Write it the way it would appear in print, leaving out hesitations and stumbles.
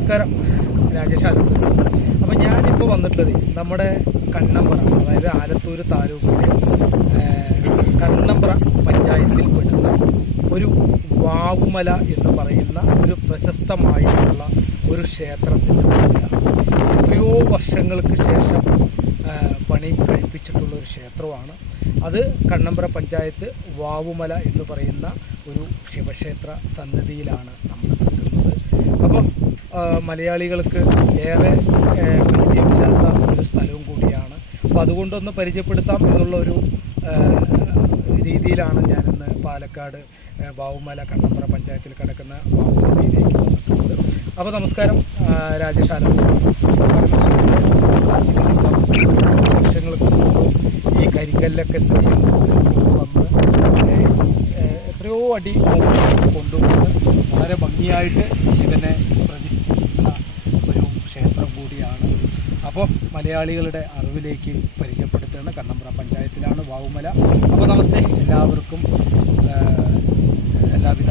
നമസ്കാരം, രാജേഷ് ആലത്തൂർ. അപ്പോൾ ഞാനിപ്പോൾ വന്നിട്ടുള്ളത് നമ്മുടെ കണ്ണമ്പ്ര, അതായത് ആലത്തൂർ താലൂക്കിലെ കണ്ണമ്പ്ര പഞ്ചായത്തിൽ പെടുന്ന ഒരു വാവുമല എന്ന് പറയുന്ന ഒരു പ്രശസ്തമായിട്ടുള്ള ഒരു ക്ഷേത്രത്തിൻ്റെ എത്രയോ വർഷങ്ങൾക്ക് ശേഷം പണി കഴിപ്പിച്ചിട്ടുള്ള ഒരു ക്ഷേത്രമാണ്. അത് കണ്ണമ്പ്ര പഞ്ചായത്ത് വാവുമല എന്ന് പറയുന്ന ഒരു ശിവക്ഷേത്ര സന്നിധിയിലാണ് നമ്മൾ നിൽക്കുന്നത്. അപ്പോൾ മലയാളികൾക്ക് ഏറെ പരിചയമില്ലാത്ത ഒരു സ്ഥലവും കൂടിയാണ്. അപ്പോൾ അതുകൊണ്ടൊന്ന് പരിചയപ്പെടുത്താം എന്നുള്ള ഒരു രീതിയിലാണ് ഞാനിന്ന് പാലക്കാട് വാവുമല കണ്ണമ്പ്ര പഞ്ചായത്തിൽ കിടക്കുന്ന വാവുമലയിലേക്ക് വന്നിട്ടുള്ളത്. അപ്പോൾ നമസ്കാരം, രാജേഷ് ആലത്തൂർ. വർഷങ്ങൾക്ക് മുമ്പ് ഈ കരിങ്കല്ലൊക്കെ വന്ന് എത്രയോ അടി കൊണ്ടുവന്ന് വളരെ ഭംഗിയായിട്ട് ശിവനെ പ്രതിഷ്ഠിക്കുന്ന ഒരു ക്ഷേത്രം കൂടിയാണ്. അപ്പോൾ മലയാളികളുടെ അറിവിലേക്ക് പരിചയപ്പെടുത്തുന്ന കണ്ണമ്പ്ര പഞ്ചായത്തിലാണ് വാവുമല. അപ്പോൾ നമസ്തേ, എല്ലാവർക്കും എല്ലാവിധ